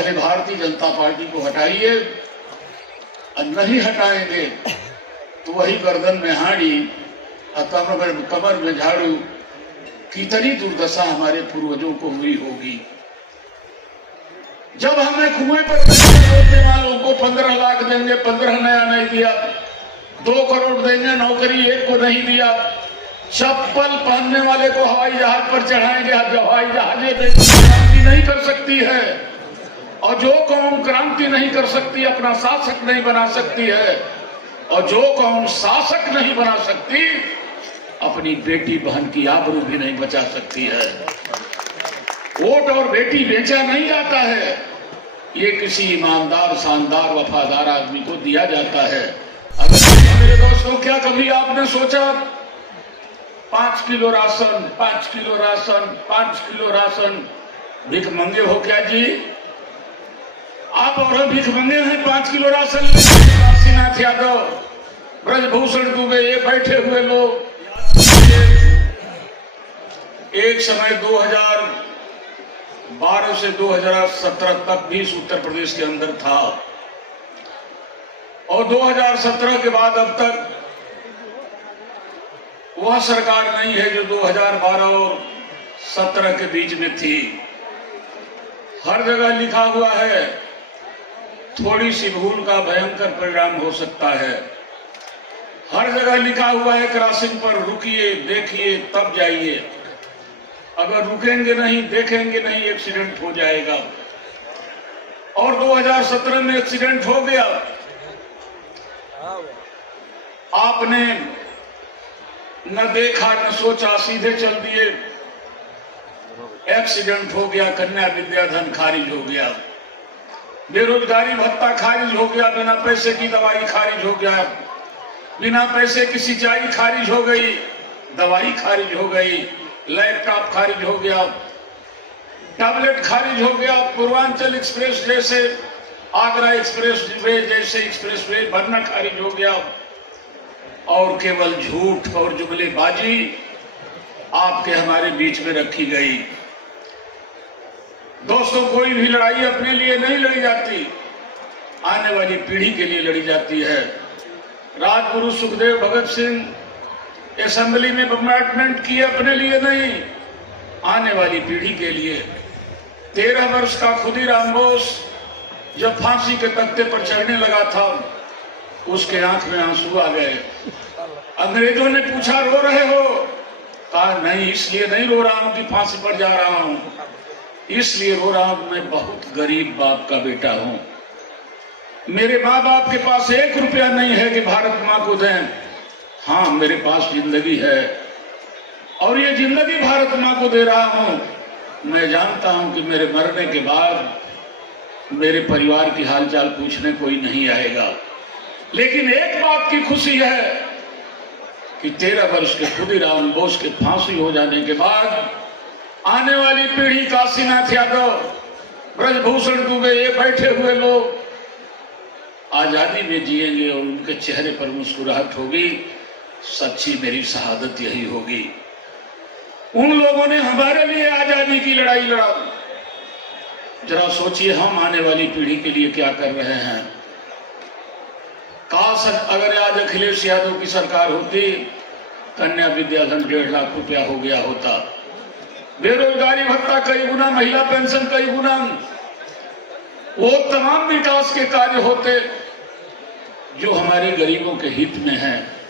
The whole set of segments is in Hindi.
पहले भारतीय जनता पार्टी को हटाइए, और नहीं हटाएंगे तो वही गर्दन में हाड़ी और कमर में झाड़ू। कितनी दुर्दशा हमारे पूर्वजों को हुई होगी। जब हमने कुएं पर रोकने वालों को 15 लाख देंगे, 15 नया नहीं दिया, 2 करोड़ देंगे नौकरी, 1 को नहीं दिया, चप्पल पहनने वाले को हवाई जहाज पर चढ़ाएंगे, हवाई जहाजें क्रांति नहीं कर सकती है। और जो कौम क्रांति नहीं कर सकती, अपना शासक नहीं बना सकती है, और जो कौम शासक नहीं बना सकती, अपनी बेटी बहन की आबरू भी नहीं बचा सकती है। वोट और बेटी बेचा नहीं जाता है, ये किसी ईमानदार, शानदार, वफादार आदमी को दिया जाता है। अगर मेरे दोस्तों, क्या कभी आपने सोचा 5 kilo ration, 5 kilo ration, 5 kilo ration, भिख मंगे हो क्या जी? आप और भिख मंगे हैं 5 किलो राशन? काशीनाथ यादव, ब्रजभूषण दुबे, ये बैठे हुए लोग, एक समय 2012 से 2017 तक भी उत्तर प्रदेश के अंदर था, और 2017 के बाद अब तक वह सरकार नहीं है जो 2012 और 17 के बीच में थी। हर जगह लिखा हुआ है थोड़ी सी भूल का भयंकर परिणाम हो सकता है। हर जगह लिखा हुआ है क्रॉसिंग पर रुकिए, देखिए, तब जाइए। अगर रुकेंगे नहीं, देखेंगे नहीं, एक्सीडेंट हो जाएगा। और 2017 में एक्सीडेंट हो गया। आपने न देखा न सोचा, सीधे चल दिए, एक्सीडेंट हो गया, कन्या विद्याधन खारिज हो गया, बेरोजगारी भत्ता खारिज हो गया, बिना पैसे की दवाई खारिज हो गया, बिना पैसे की सिंचाई खारिज हो गई, दवाई खारिज हो गई, लैपटॉप खारिज हो गया, टैबलेट खारिज हो गया, पूर्वांचल एक्सप्रेस जैसे, आगरा एक्सप्रेस वे जैसे एक्सप्रेस वे बनना खारिज हो गया। और केवल झूठ और जुमलेबाजी आपके हमारे बीच में रखी गई। दोस्तों, कोई भी लड़ाई अपने लिए नहीं लड़ी जाती, आने वाली पीढ़ी के लिए लड़ी जाती है। राजगुरु सुखदेव भगत सिंह असेंबली में बम्बार्डमेंट किए अपने लिए नहीं, आने वाली पीढ़ी के लिए। 13 वर्ष का खुदीराम बोस जब फांसी के तख्ते पर चढ़ने लगा था, उसके आंख में आंसू आ गए। अंग्रेजों ने पूछा, रो रहे हो? कहा, नहीं, इसलिए नहीं रो रहा हूं कि फांसी पर जा रहा हूं, इसलिए रो रहा हूं मैं बहुत गरीब बाप का बेटा हूं। मेरे माँ बाप के पास 1 रुपया नहीं है कि भारत माँ को दें। हाँ, मेरे पास जिंदगी है, और ये जिंदगी भारत माँ को दे रहा हूं। मैं जानता हूं कि मेरे मरने के बाद मेरे परिवार की हालचाल पूछने कोई नहीं आएगा, लेकिन एक बात की खुशी है कि 13 वर्ष के खुदीराम बोस के फांसी हो जाने के बाद आने वाली पीढ़ी, काशीनाथ यादव, ब्रजभूषण दुबे, ये बैठे हुए लोग आजादी में जिएंगे और उनके चेहरे पर मुस्कुराहट होगी। सच्ची मेरी शहादत यही होगी। उन लोगों ने हमारे लिए आजादी की लड़ाई लड़ा। जरा सोचिए, हम आने वाली पीढ़ी के लिए क्या कर रहे हैं। काश अगर आज अखिलेश यादव की सरकार होती, कन्या विद्याधन 1.5 लाख रुपया हो गया होता, बेरोजगारी भत्ता कई गुना, महिला पेंशन कई गुना, वो तमाम विकास के कार्य होते जो हमारे गरीबों के हित में हैं।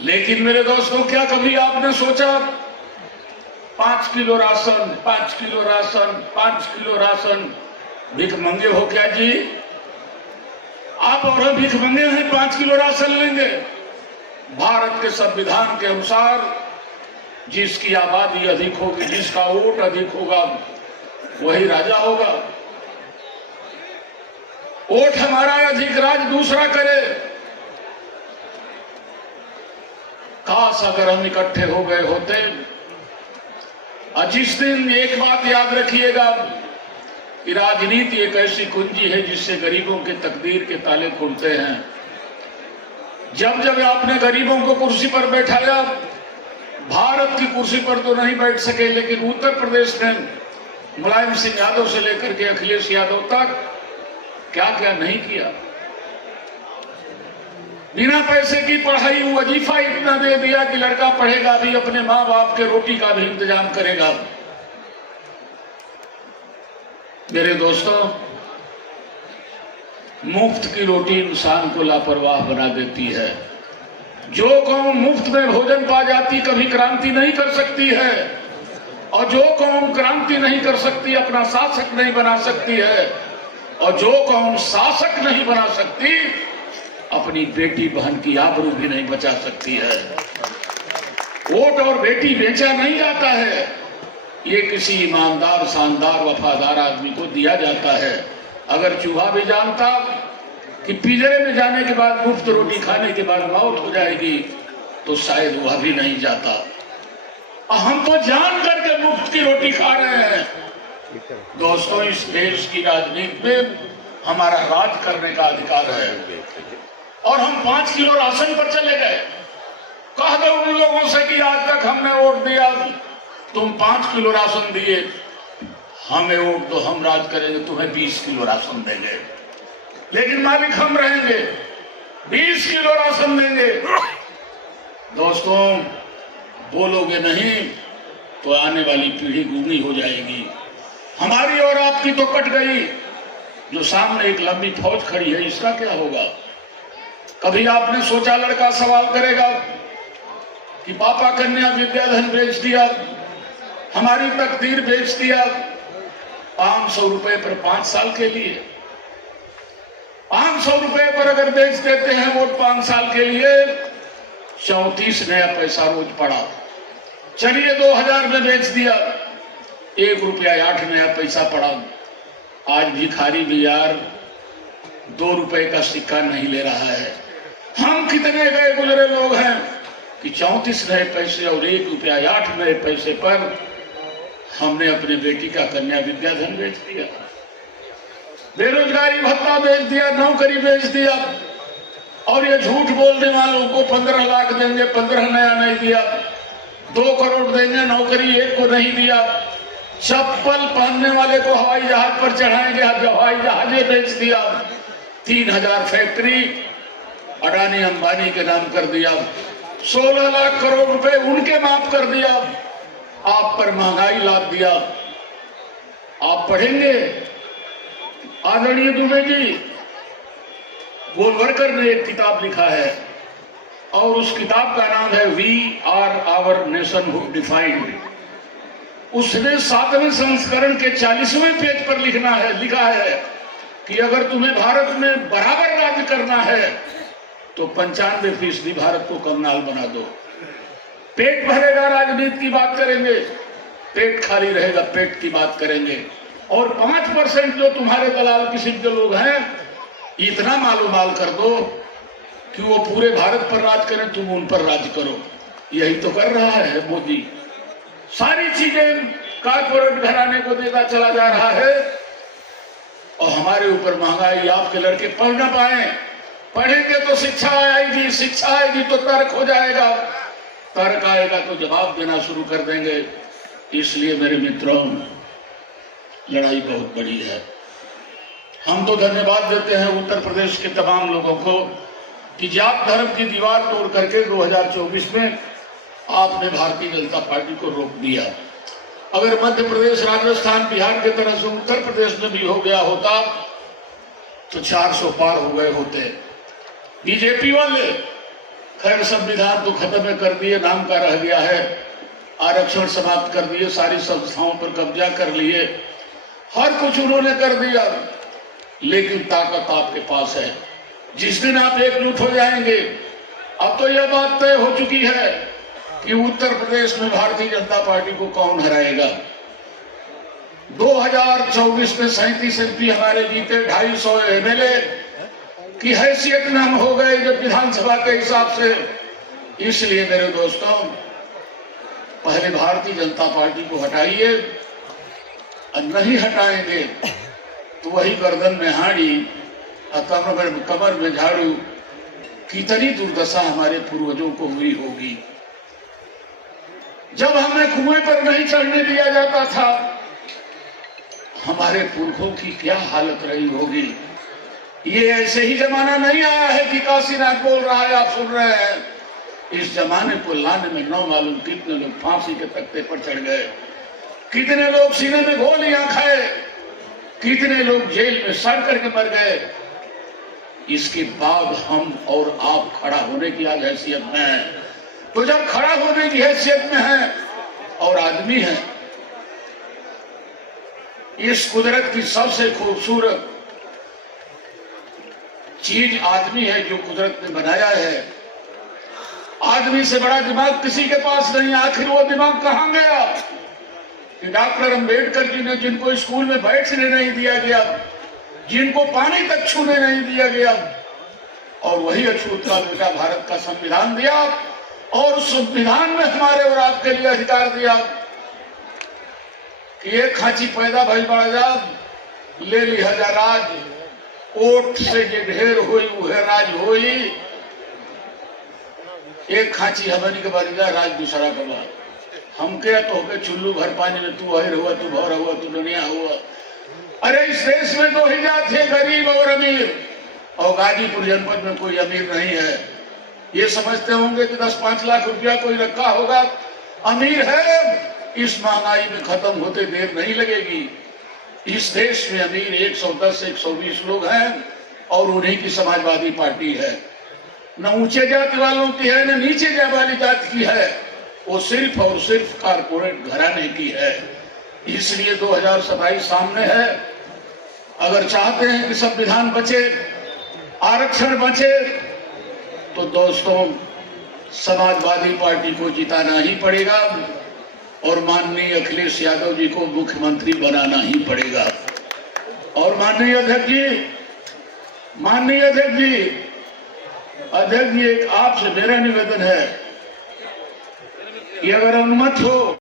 लेकिन मेरे दोस्तों, क्या कभी आपने सोचा 5 kilo ration, 5 kilo ration, 5 kilo ration, भिख मंगे हो क्या जी? आप और भिख मंगे हैं 5 किलो राशन लेंगे? भारत के संविधान के अनुसार जिसकी आबादी अधिक होगी, जिसका वोट अधिक होगा, वही राजा होगा। वोट हमारा अधिक, राज दूसरा करे। काश अगर हम इकट्ठे हो गए होते। और जिस दिन, एक बात याद रखिएगा कि राजनीति एक ऐसी कुंजी है जिससे गरीबों के तकदीर के ताले खुलते हैं। जब जब आपने गरीबों को कुर्सी पर बैठाया, भारत की कुर्सी पर तो नहीं बैठ सके, लेकिन उत्तर प्रदेश में मुलायम सिंह यादव से लेकर के अखिलेश यादव तक क्या क्या नहीं किया। बिना पैसे की पढ़ाई वजीफा इतना दे दिया कि लड़का पढ़ेगा भी, अपने माँ बाप के रोटी का भी इंतजाम करेगा। मेरे दोस्तों, मुफ्त की रोटी इंसान को लापरवाह बना देती है। जो कौम मुफ्त में भोजन पा जाती कभी क्रांति नहीं कर सकती है, और जो कौम क्रांति नहीं कर सकती अपना शासक नहीं बना सकती है, और जो कौम शासक नहीं बना सकती अपनी बेटी बहन की आबरू भी नहीं बचा सकती है। वोट और बेटी बेचा नहीं जाता है, ये किसी ईमानदार, शानदार, वफादार आदमी को दिया जाता है। अगर चूहा भी जानता कि पिंजरे में जाने के बाद मुफ्त रोटी खाने के बाद मौत हो जाएगी तो शायद वह भी नहीं जाता। हम तो जान करके मुफ्त की रोटी खा रहे हैं। दोस्तों, इस देश की राजनीति में हमारा राज करने का अधिकार है, और हम 5 किलो राशन पर चले गए। कह दो उन लोगों से कि आज तक हमने वोट दिया, तुम 5 किलो राशन दिए, हमें वोट दो, हम राज करेंगे, तुम्हें 20 किलो राशन देंगे, लेकिन मालिक हम रहेंगे, 20 किलो राशन देंगे। दोस्तों, बोलोगे नहीं तो आने वाली पीढ़ी गूंगी हो जाएगी। हमारी और आपकी तो कट गई, जो सामने एक लंबी फौज खड़ी है, इसका क्या होगा? कभी आपने सोचा लड़का सवाल करेगा कि पापा कन्या विद्याधन बेच दिया, हमारी तकदीर बेच दिया 500 रुपए पर 5 साल के लिए। 500 रुपए पर अगर बेच देते हैं वोट 5 साल के लिए, 34 नया पैसा रोज पड़ा। चलिए 2000 में बेच दिया, 1 रुपया 8 नया पैसा पड़ा। आज भिखारी भी यार 2 रुपए का सिक्का नहीं ले रहा है। हम कितने गए गुजरे लोग हैं कि 34 नए पैसे और 1 रुपया 8 नए पैसे पर हमने अपने बेटी का कन्या विद्याधन बेच दिया, बेरोजगारी भत्ता बेच दिया, नौकरी बेच दिया। और ये झूठ बोलने वालों को 15 लाख देंगे, 15 नया नहीं दिया, 2 करोड़ देंगे, नौकरी 1 को नहीं दिया। चप्पल पहनने वाले को हवाई जहाज पर चढ़ाएंगे, हवाई जहाजें बेच दिया। 3000 फैक्ट्री अडानी अंबानी के नाम कर दिया, 16 लाख करोड़ रुपए उनके माफ कर दिया। आप पर महंगाई लाद दिया। आप पढ़ेंगे, आदरणीय दुबे जी, गोलवरकर ने एक किताब लिखा है और उस किताब का नाम है we or our nationhood defined. उसने 7वें संस्करण के 40वें पेज पर लिखा है कि अगर तुम्हें भारत में बराबर राज्य करना है तो 95% भारत को कंगाल बना दो। पेट भरेगा राजनीति की बात करेंगे, पेट खाली रहेगा पेट की बात करेंगे। और 5% जो तुम्हारे दलाल किस्म के लोग हैं, इतना मालूमाल कर दो कि वो पूरे भारत पर राज करें, तुम उन पर राज करो। यही तो कर रहा है मोदी। सारी चीजें कारपोरेट घराने को देता चला जा रहा है और हमारे ऊपर महंगाई। आपके लड़के पढ़ ना पाए, पढ़ेंगे तो शिक्षा आएगी, शिक्षा आएगी तो तर्क हो जाएगा, तर्क आएगा तो जवाब देना शुरू कर देंगे। इसलिए मेरे मित्रों, लड़ाई बहुत बड़ी है। हम तो धन्यवाद देते हैं उत्तर प्रदेश के तमाम लोगों को कि जात धर्म की दीवार तोड़ करके 2024 में आपने भारतीय जनता पार्टी को रोक दिया। अगर मध्य प्रदेश, राजस्थान, बिहार की तरह से उत्तर प्रदेश में भी हो गया होता तो 400 पार हो गए होते। बीजेपी वाले खैर संविधान तो खत्म कर दिए, नाम का रह गया है, आरक्षण समाप्त कर दिए, सारी संस्थाओं पर कब्जा कर लिए, हर कुछ उन्होंने कर दिया। लेकिन ताकत आपके पास है। जिस दिन आप एकजुट हो जाएंगे, अब तो यह बात तय हो चुकी है कि उत्तर प्रदेश में भारतीय जनता पार्टी को कौन हराएगा। 2024 में 37 MP हमारे जीते, 250 MLA की हैसियत में हम हो गए जब विधानसभा के हिसाब से। इसलिए मेरे दोस्तों, पहले भारतीय जनता पार्टी को हटाइए, और नहीं हटाएंगे तो वही गर्दन में हाड़ी और कमर में झाड़ू। कितनी दुर्दशा हमारे पूर्वजों को हुई होगी। जब हमें कुएं पर नहीं चढ़ने दिया जाता था हमारे पुरखों की क्या हालत रही होगी। ये ऐसे ही जमाना नहीं आया है कि काशीनाथ बोल रहा है, आप सुन रहे हैं। इस जमाने को लाने में नौ मालूम कितने लोग फांसी के तख्ते पर चढ़ गए, कितने लोग सीने में गोलियां खाए, कितने लोग जेल में सड़ करके मर गए। इसके बाद हम और आप खड़ा होने की आज हैसियत में है। तो जब खड़ा होने की हैसियत में है और आदमी है, इस कुदरत की सबसे खूबसूरत चीज आदमी है जो कुदरत ने बनाया है। आदमी से बड़ा दिमाग किसी के पास नहीं। आखिर वो दिमाग कहां गया कि डॉक्टर अंबेडकर जी ने, जिनको स्कूल में बैठने नहीं दिया गया, जिनको पानी तक छूने नहीं दिया गया, और वही अछूता बेटा भारत का संविधान दिया, और उस संविधान में हमारे और आपके लिए अधिकार दिया कि एक खांची पैदा भई बड़ा जाब ले ली हजार राज, ओट से जे ढेर होई उहे राज होई। एक खांची हमनी के बरिया राज दूसरा के बाद हमके तो होके चुल्लू भर पानी में तू अहिर हुआ, तू भौर हुआ, तू दुनिया हुआ। अरे इस देश में दो ही जात है, गरीब और अमीर, और गाजीपुर जनपद में कोई अमीर नहीं है। ये समझते होंगे कि 10-5 लाख रुपया कोई रखा होगा अमीर है। इस महंगाई में खत्म होते देर नहीं लगेगी। इस देश में अमीर 110-120 लोग हैं, और उन्हीं की समाजवादी पार्टी है। न ऊंचे जाति वालों की है, न नीचे जाति वाली जाति की है, वो सिर्फ और सिर्फ कारपोरेट घराने की है। इसलिए 2027 सामने है। अगर चाहते हैं कि संविधान बचे, आरक्षण बचे, तो दोस्तों समाजवादी पार्टी को जिताना ही पड़ेगा, और माननीय अखिलेश यादव जी को मुख्यमंत्री बनाना ही पड़ेगा। और माननीय अध्यक्ष जी, एक आपसे मेरा निवेदन है कि अगर अनुमत हो